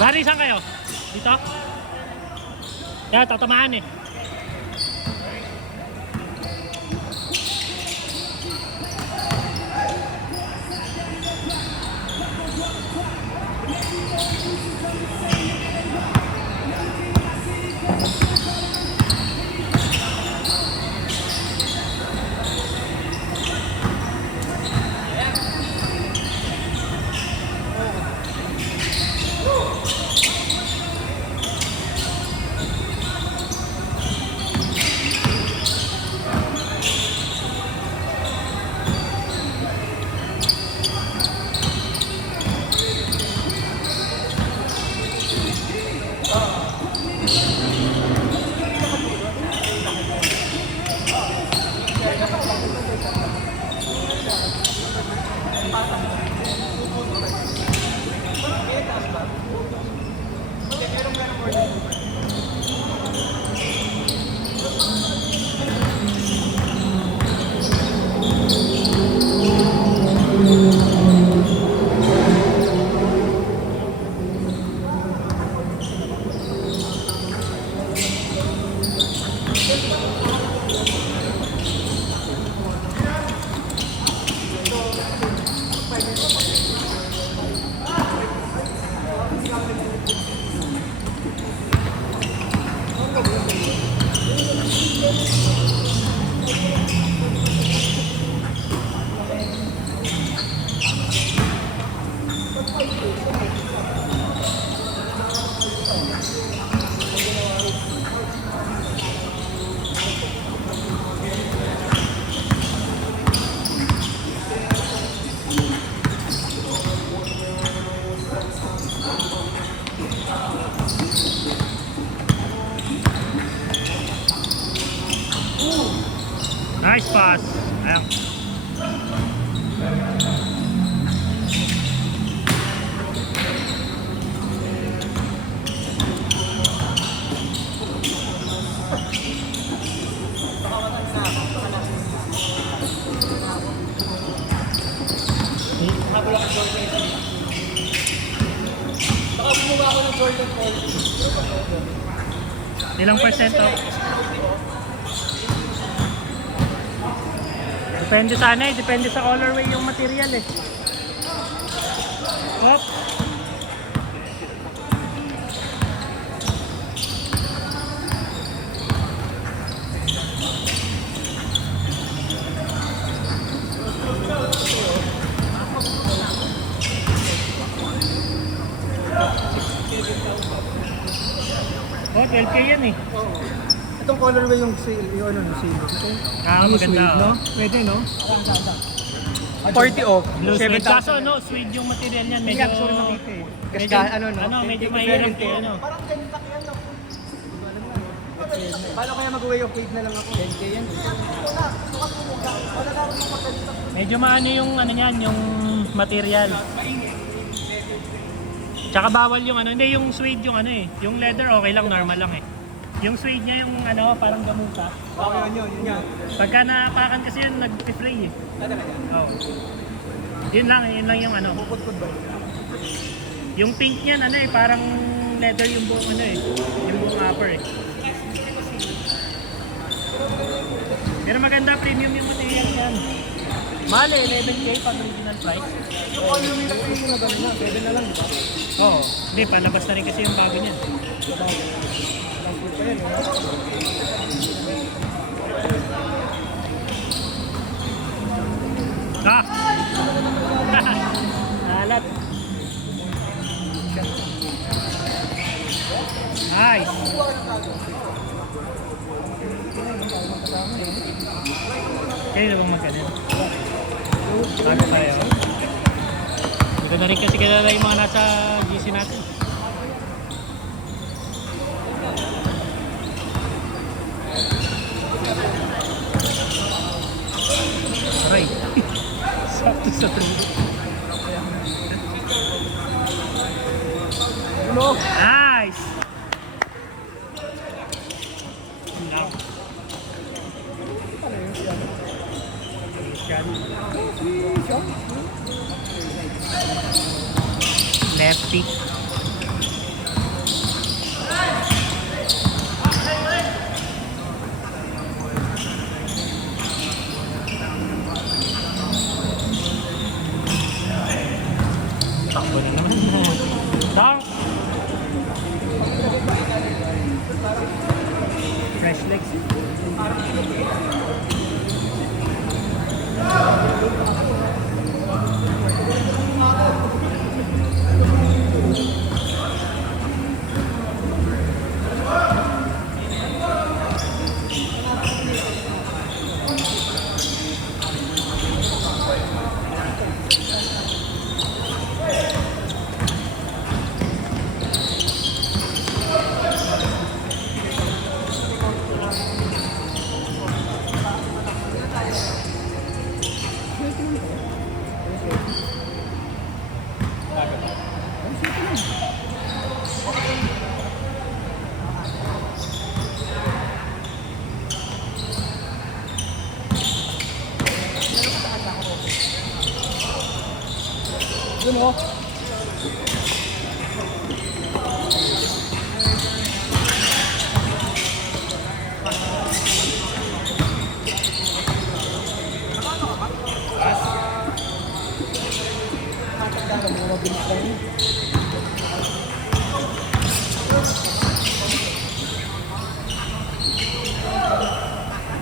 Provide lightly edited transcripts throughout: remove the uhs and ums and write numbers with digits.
Bari, saan kayo? Dito? Kaya tatamaan eh. Nice pass. Ayan. Ilang persento? Depende sana eh, depende sa colorway yung material eh. Hop. Oh, 12K yan eh. Itong colorway yung sale, yung ano, sale. Ah, Blue maganda. suede, no? Pwede, no? 40 off. Blue suede. 7,000. Kaso no, suede yung material niyan. Hindi Medyo, nga, sorry makita eh. Kasi medyo, ano, no? medyo mahirap eh, ano. Parang ganito yan, no? Paano kaya mag-away of weight na lang ako? 10K yan. Medyo maano yung ano niyan, yung material. Tsaka bawal yung ano, hindi yung suede yung ano eh. Yung leather okay lang, normal lang eh. Yung suede niya yung ano, parang gamuta. Oo, yun yan. Pagka naapakan kasi yun, nag-fray eh. Oo. Yun lang yung ano. Bukod-kod ba? Yung pink niyan ano eh, parang leather yung buong ano eh. Yung buong upper eh. Pero maganda, premium yung material yan. Mahal eh, 11K pag original price. Yung colorway na kayo na gano'n na, pwede na lang, di ba? Oo. Hindi, palabas na rin kasi yung bago niyan. Transport pa yan, eh. Ah! Alat. Nice. Kayo na bang magkanin? Bago tayo. Hindi ko na rin kasi kilala yung mga nasa GC natin. Aray. Sakto sa tuloy. Nice! Lang. Yan. Lefty. Takbo na naman. Dunk! Fresh legs. Yun o.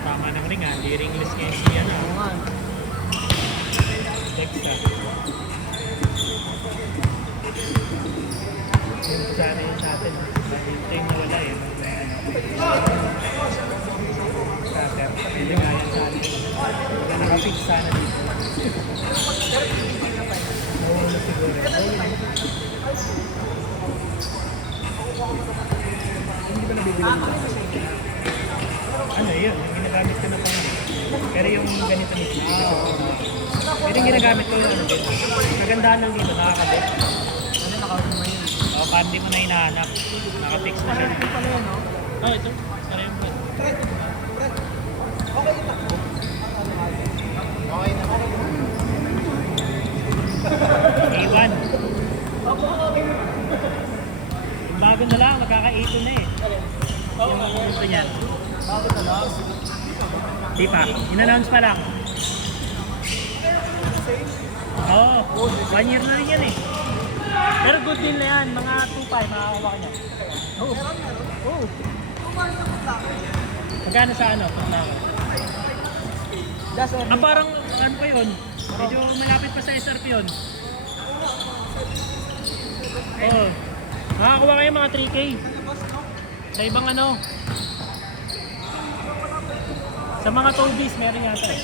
Tama ng ring ah. Di ringless ngayon siya na. Text ah. Yung sana yun sa atin. Ito yung nawala eh. Cutter. Hindi nga yan sa atin. Wala nakafix sana dito. Oo, siguro. Hindi ba nabibili mo? Ano yun? Yung ginagamit ko na pang pero yung ganito ni Steve. Pero yung ginagamit ko yung ano din. Kagandahan lang dito, nakakabit. Ano nakawin mo yun? O, parang di mo na hinahanap. Nakafix na siya. Ito pala yan o. Oh, ito. Sara yung brand. Okay na takbo. Okay na. A1. Yung bago na lang, magkaka-A2 na eh. Yung gusto niyan. Bago na lang. Di pa. In-announce pa lang. Oo. 1 year na rin yan eh. Pero good deal na yan. Mga 2.5 makakakuha ka niya. Oo. Oo. Magkano sa ano? Just Ah, parang ano pa yun? Medyo malapit pa sa SRP yun. Oo. Makakakuha kayo mga 3K. Sa ibang ano. Sa mga Tobies, meron yata eh.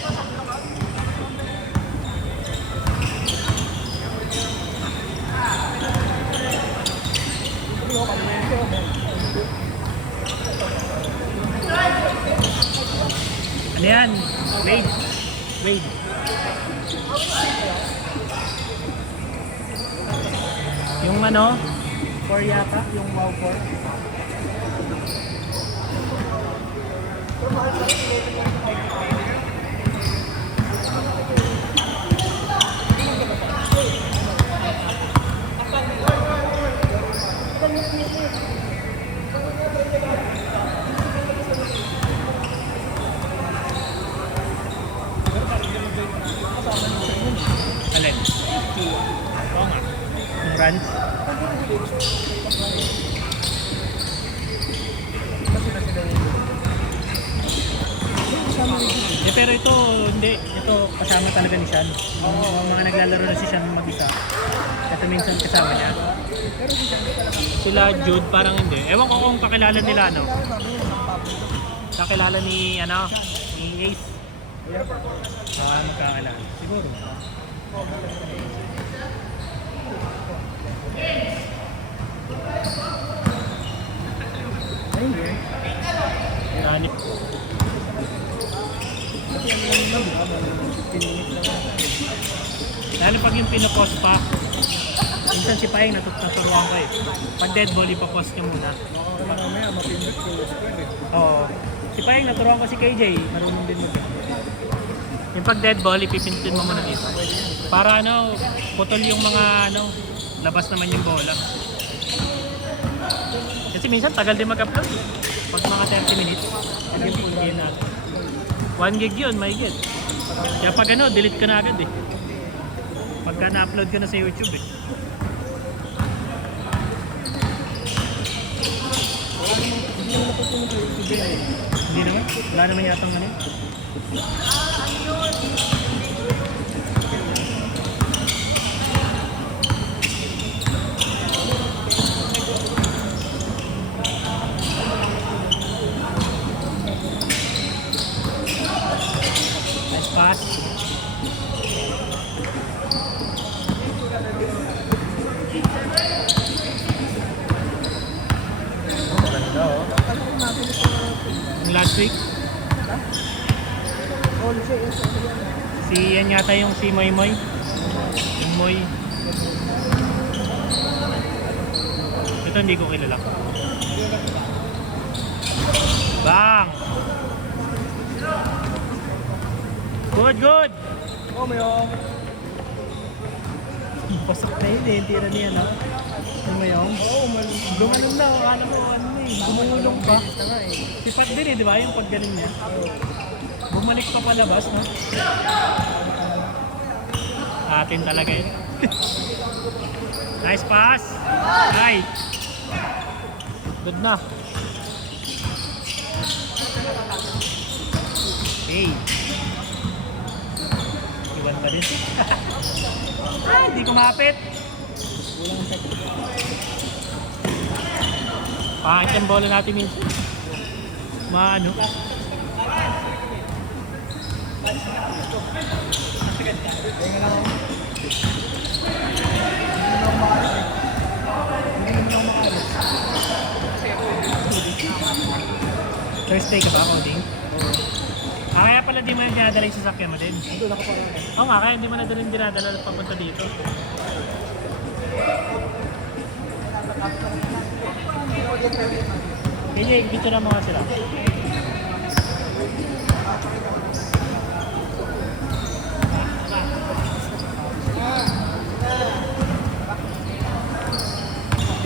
Ano yan? Wade. Wade. Yung ano? 4 yata? Yung wow 4? Alin? Oo nga. Yung ranch. Eh pero ito, hindi. Ito kasama talaga ni Sean. Yung mga naglalaro na si Sean mag-isa. Ito minsan kasama niya. Sila Jude parang hindi. Ewan ko kung kakilala nila ano. Kakilala ni ano, ni Ace. Magkakilala. Siguro. Nanip. Lalo pag yung pinopost pa, minsan si Paeng natuturuan ko eh. Pag dead ball, ipapost niya muna. Mamaya mapindot ko square eh. Oo. Si Paeng naturuan ko si KJ, marunong din mag Yung pag dead ball, ipipintin mo muna dito. Para ano, putol yung mga ano, labas naman yung bola. Kasi minsan tagal din mag-upload. Pag mga 30 minutes, yun na. 1 gig yun, may gig. Kaya pag ano, delete ka na agad eh. Pagka na-upload ko na sa YouTube eh. Hindi naman, wala naman yatang ano. Nice pass. Maganda oh. Yung last week, si yan yata yung si Moy Moy. Yung Moy. Ito hindi ko kilala. Bang! Good, good! Oh, may oh. Pasok na yun eh, tira niya no? Ano mo yun? Oo, Gumanon na, akala mo ano eh, gumulong pa. na nga eh. Sipat din eh, di ba? Yung paggaling niya. Bumalik pa palabas, no? Atin talaga yun. Nice pass! Ay! Good na. Hey! Iwan pa din. Ay, hindi kumapit! Pangit yung bola natin minsan. Maano? Thursday ka ba, Coding? Kaya pala di mo yung dinadala yung sasakyan mo din. Doon ako pa rin. Oo nga, kaya hindi mo na din dinadala at papunta dito. Hindi, dito na mga sila.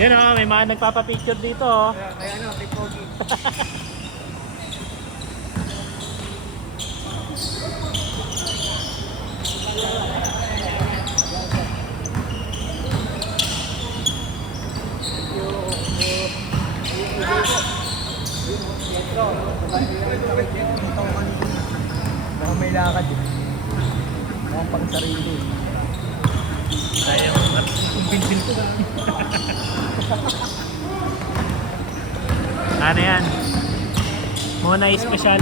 Yun o, may mga nagpapapicture dito o. Kaya ano, kay Pogi. Baka may lakad eh. Baka pang sarili. Sayang, kumbinsin ko. Ano yan? Muna special.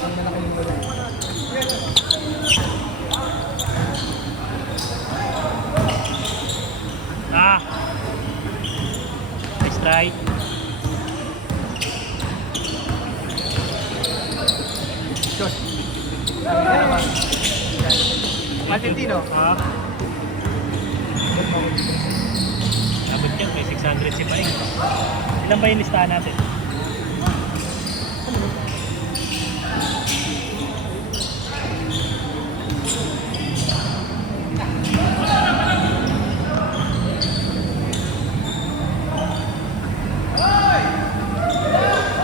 Ang malaki yung wala. Ah! Nice try. Diyos. Valentino. Ah. Abot yan, may 600 si Paing. Ilan ba yung listahan natin?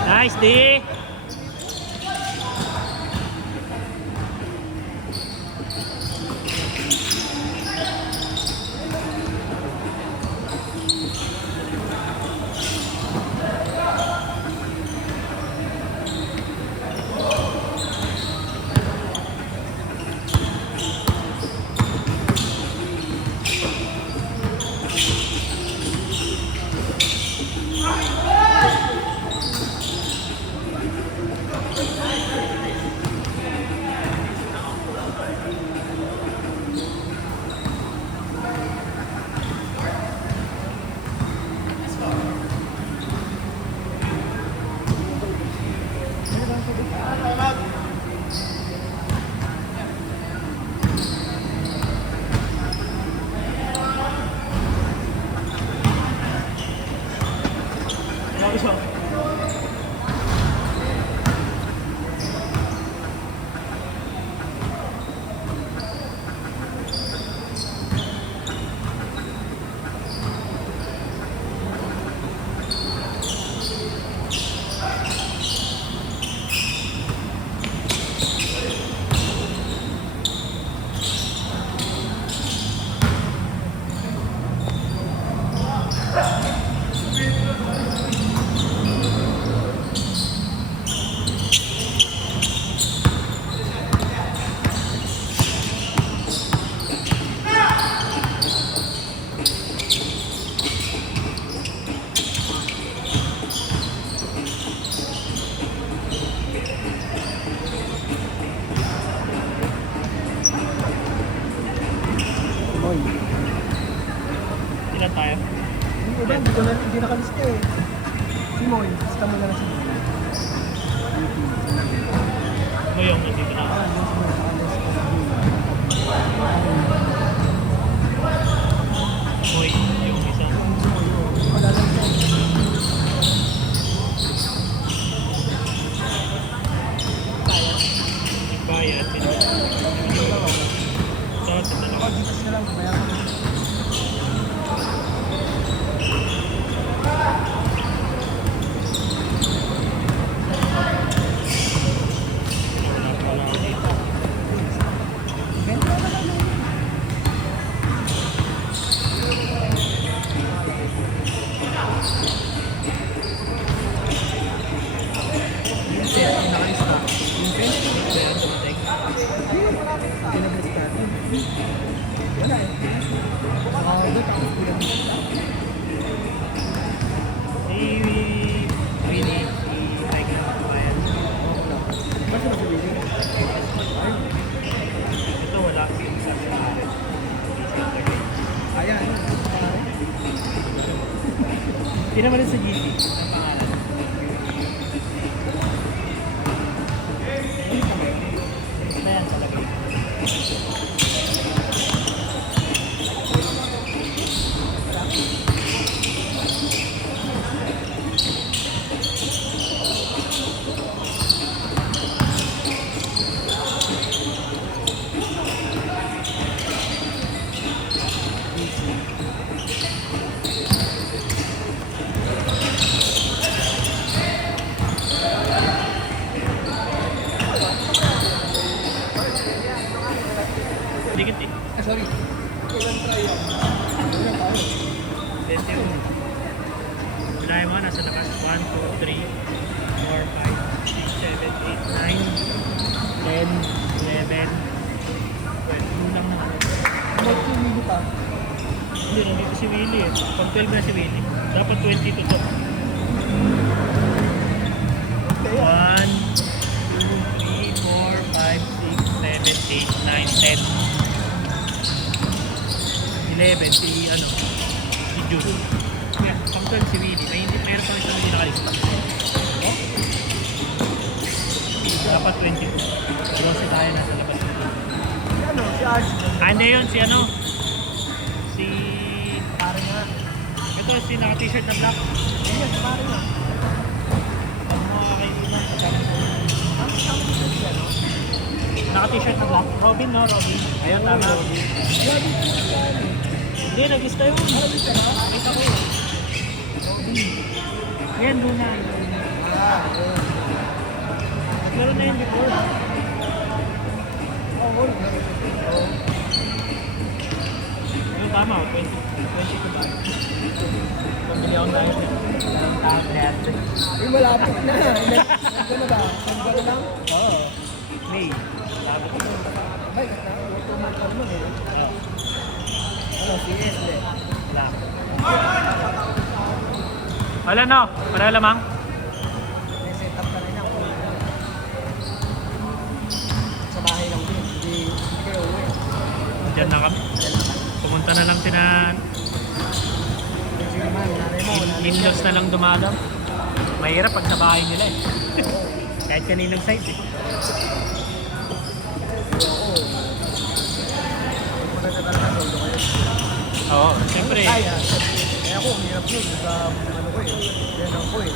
Nice, D! hindi nakalista eh. Si Moy, lista mo na lang si Moy. Mo yung nandito na. Ah, yung si Moy, nakalista. Boy, yung isa. Si Moy, yun. Wala lang siya. Bayad. Tapos ito na. Ako, dito siya lang. Bayaran mo. Wala pa lang dito. Benta na lang yun. Yung siya, yung nakalista. Yung 20. Kaya dumating. Pinabless natin. Wala eh. Doon tapos pinabless natin. Si Winnie, si Tiger, bayad. Basta nagsabihin. Ayun. Ito wala. Ayan. Hindi naman rin sa GC. Ang pangalan. Basta yan talaga. Dikit eh. Sorry. Bente mo. Bilahin mo, nasa lakas. 1, 2, 3, 4, 5, 6, 7, 8, 9, 10, 11, 12 lang naman. About 2 minutes pa. Hindi, nandito si Willie eh. Pag 12 na si Willie. Dapat 22 to. 1, 2, 3, 4, 5, 6, 7, 8, 9, 10. 11 si ano, si Jude. Yeah, pang 12 si Willie. May hindi, mayroon pa rin siya hindi nakalista. Dapat 22. 12 tayo nasa labas. Si ano? Si Ash. Ah, hindi yun, si ano? Si... Pare nga. Ito, si naka-t-shirt na black. Yes, pare nga. Pag mga kaibigan, kasama ko. Ang kasama ko si ano? Naka-t-shirt na black. Robin, no? Robin. Ayun, tama. Grabe ko si ano. Hindi, nag-ista yun. Grabe ka na? Nakita ko yun. Yan, Luna. Ah, ayun. Naglaro na yun before. Oo, Yung tama, 22 ba? Pambili akong diet eh. Tablet. Uy, malapit na. Ano na ba? Saan ba na lang? Oo. May. Sabi ko. Ay, kata. Tumal ka naman eh. Oo. Ano, si Esle. Wala. Wala no? Para lamang? May setup ka rin ako. Sa bahay lang din. Hindi kayo uwi. Diyan na kami. Pumunta na lang sina Yung si Riman, nanay mo, nanay mo. in-laws na lang dumalaw. Mahirap pag sa bahay nila eh. Kahit kaninong site eh. Oo. Maganda talaga todo kayo. Oo, siyempre. Kaya, kaya ako, hirap yun. Sa ano ko eh. Yan ako eh.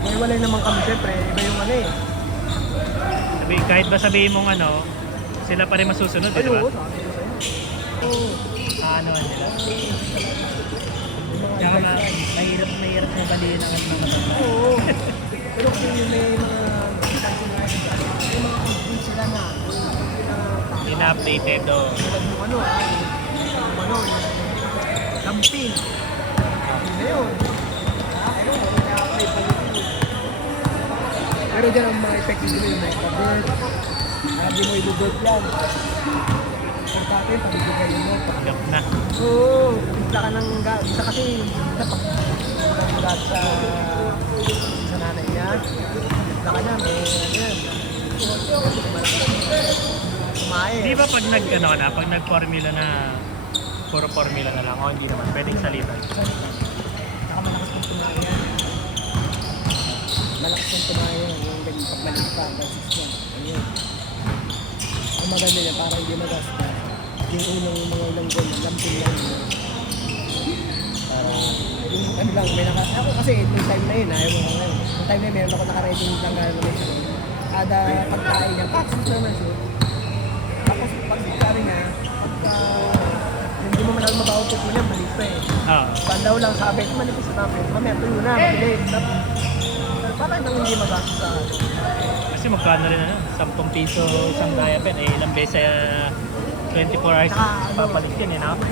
May walay naman kami siyempre. Iba yung ano eh. Kahit ba sabihin mong ano, sila pa rin masusunod, Ay, di ba? oo, sabi ko sa'yo. Oo. Ano nila. Yung mga Tsaka na, advice mahirap na baliin ang mga matanda. Oo. Pero kung yung may mga may mga complete sila na Ina-updated o. tulad yung ano yung ano yung campaign yun na yun ayun kaya-apply pa yun pero dyan ang mga effective nila yung mga bird hindi mo i-bird yan importante pag-ibigay mo Gap na. oo isa ka ng isa kasi isa pag sa nanay niya isa ka niya may ano yan kumain Di ba pag pag nag-formula na, puro formula na lang, o hindi naman, pwedeng salitan. malakas yung tumayo yung ganyan pag maliit pa, pag 6 months. Ayun. Ang maganda niya, para hindi magasta. Yung unang mga ilang goal, lampin lang yun. Para, yung ano lang, may ako kasi yung time na yun, ayaw mo nga ngayon. Yung time na yun, meron ako nakareading lang gano'n na siya. Kada pagkain niya, paksis naman siya. Tapos pag sabi niya, pagka hindi mo man mabawag po niya, maliit pa eh. Oo. Bandaw lang sabi, manipis na namin. Mamaya tuyo na, mabilis. Parang nang hindi magastos sa ano. Kasi magkano rin ano, 10 piso isang diaper, eh ilang beses 24 hours papalit yan eh, no? Sa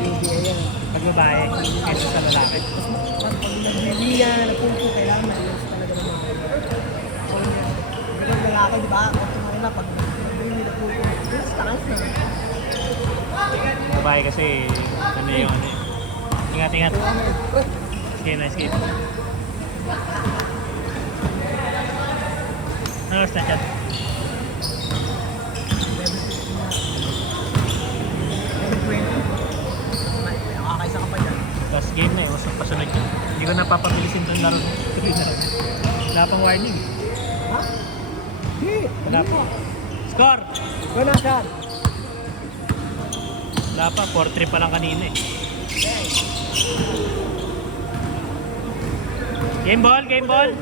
UBA yan. Pag babae, kaysa sa lalaki. Pag nagbili niya, nagpumpo, kailangan na-realize talaga ng mga so, yung lalaki, di ba? Kung tumarin na, pag nagbili nagpumpo, bilas takas na. Babae kasi, ano yung ano eh. Ingat, ingat. Sige, nice game. Ano oras na chat? Nakakaisa ka pa dyan. Tapos game na eh, mas pasunod yun. Hindi ko napapabilisin itong laro. Tuloy na lang. Wala pang warning. Ha? Hindi. Wala pa. Score! Go na, Sean. Wala pa, 4-3 pa lang kanina eh. Game ball, game ball!